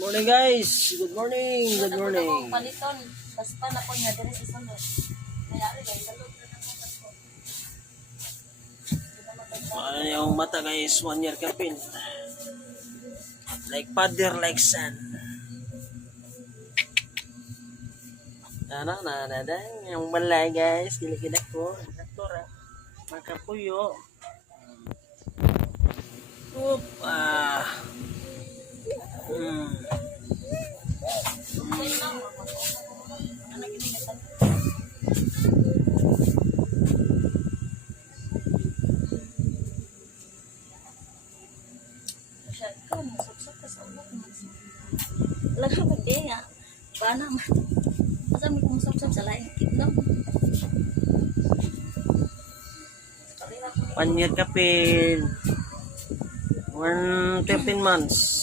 Morning guys. Good morning. Good morning. Paliton. Basta na po nga dire sa sunod. Mayari guys, salud na ako pasko. Ano yung mata guys, 1 year kapin. Like father, like son. Ano, yung balay guys, kilikida ko. Doktora, makapuyo. Oop, Laga ba di nga? Paano man? Masa may kumusap-sap sa laing kitlong? 1 year kapin. 13 months.